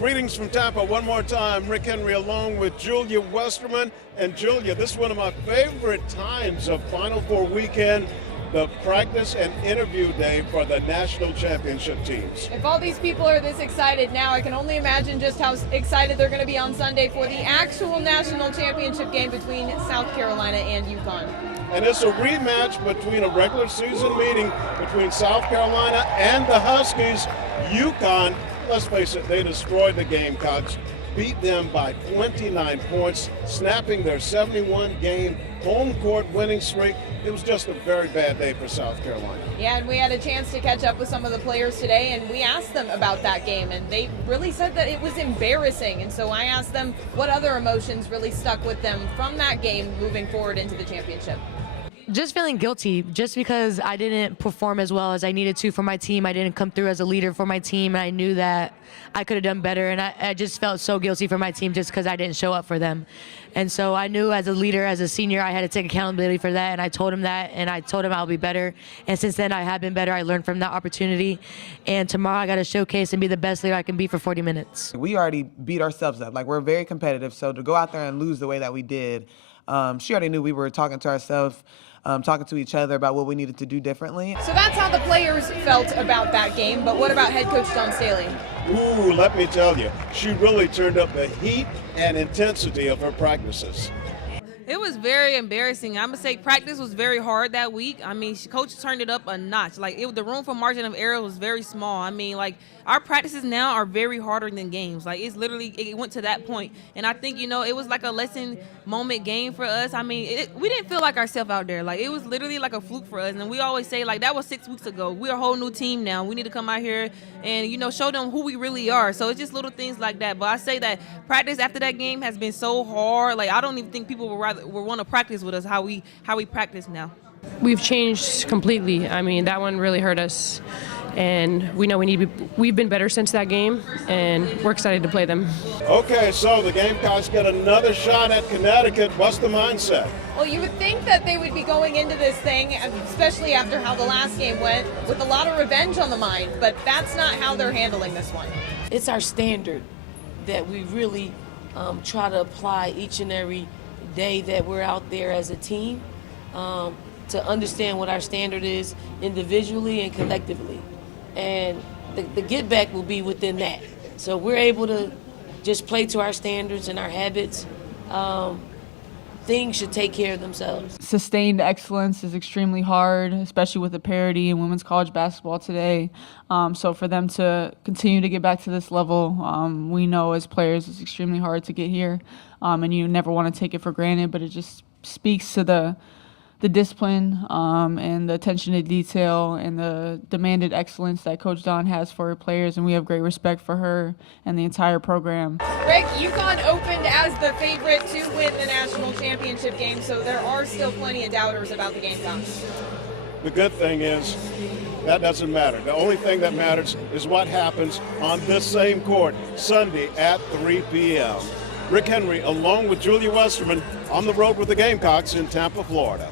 Greetings from Tampa one more time. Rick Henry along with Julia Westerman. And Julia, this is one of my favorite times of Final Four weekend, the practice and interview day for the national championship teams. If all these people are this excited now, I can only imagine just how excited they're going to be on Sunday for the actual national championship game between South Carolina and UConn. And it's a rematch between a regular season meeting between South Carolina and the Huskies. UConn, let's face it, they destroyed the Gamecocks, beat them by 29 points, snapping their 71-game home court winning streak. It was just a very bad day for South Carolina. Yeah, and we had a chance to catch up with some of the players today, and we asked them about that game, and they really said that it was embarrassing. And so I asked them what other emotions really stuck with them from that game moving forward into the championship. Just feeling guilty, just because I didn't perform as well as I needed to for my team. I didn't come through as a leader for my team, and I knew that I could have done better, and I just felt so guilty for my team just because I didn't show up for them. And so I knew as a leader, as a senior, I had to take accountability for that, and I told him that, and I told him I'll be better. And since then, I have been better. I learned from that opportunity, and tomorrow I got to showcase and be the best leader I can be for 40 minutes. We already beat ourselves up. Like, we're very competitive, so to go out there and lose the way that we did, she already knew we were talking to ourselves, talking to each other about what we needed to do differently. So that's how the players felt about that game, but what about head coach John Staley? Ooh, let me tell you, she really turned up the heat and intensity of her practices. It was very embarrassing. I'm going to say practice was very hard that week. I mean, coach turned it up a notch. Like, the room for margin of error was very small. I mean, like, our practices now are very harder than games. Like, it's literally, it went to that point. And I think, it was like a lesson moment game for us. I mean, we didn't feel like ourselves out there. Like, it was literally like a fluke for us. And we always say, like, that was 6 weeks ago. We're a whole new team now. We need to come out here and, show them who we really are. So it's just little things like that. But I say that practice after that game has been so hard. Like, I don't even think people would want to practice with us how we practice now. We've changed completely. I mean, that one really hurt us, and we know we've been better since that game, and we're excited to play them. Okay, so the Gamecocks get another shot at Connecticut. What's the mindset? Well, you would think that they would be going into this thing, especially after how the last game went, with a lot of revenge on the mind, but that's not how they're handling this one. It's our standard that we really try to apply each and every day that we're out there as a team, to understand what our standard is individually and collectively. And the get back will be within that. So we're able to just play to our standards and our habits. Things should take care of themselves. Sustained excellence is extremely hard, especially with the parity in women's college basketball today. So for them to continue to get back to this level, we know as players it's extremely hard to get here, and you never want to take it for granted, but it just speaks to the discipline and the attention to detail and the demanded excellence that Coach Don has for her players, and we have great respect for her and the entire program. Rick, UConn opened as the favorite to win the national championship game, so there are still plenty of doubters about the Gamecocks. The good thing is that doesn't matter. The only thing that matters is what happens on this same court Sunday at 3 p.m. Rick Henry, along with Julia Westerman, on the road with the Gamecocks in Tampa, Florida.